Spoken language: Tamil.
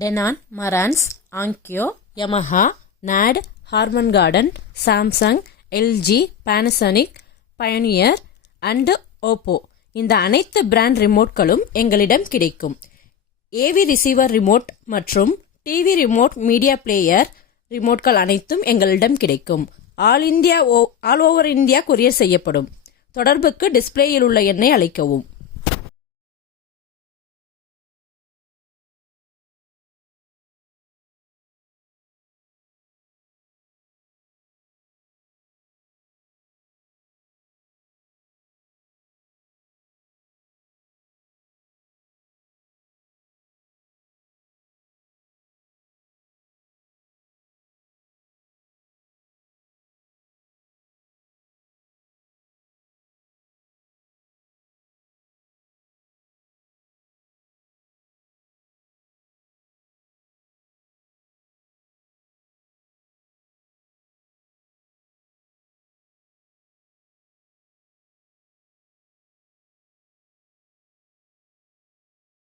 Denon, Marantz, ஆங்கியோ, Yamaha, not, ஹார்மன் garden, Samsung, LG, Panasonic, pioneer and Oppo இந்த அனைத்து பிராண்ட் ரிமோட்களும் எங்களிடம் கிடைக்கும். ஏவி ரிசீவர் ரிமோட் மற்றும் டிவி ரிமோட், மீடியா பிளேயர் ரிமோட்கள் அனைத்தும் எங்களிடம் கிடைக்கும். ஆல் ஓவர் இந்தியா கொரியர் செய்யப்படும். தொடர்புக்கு டிஸ்பிளேயில் உள்ள எண்ணை அழைக்கவும்.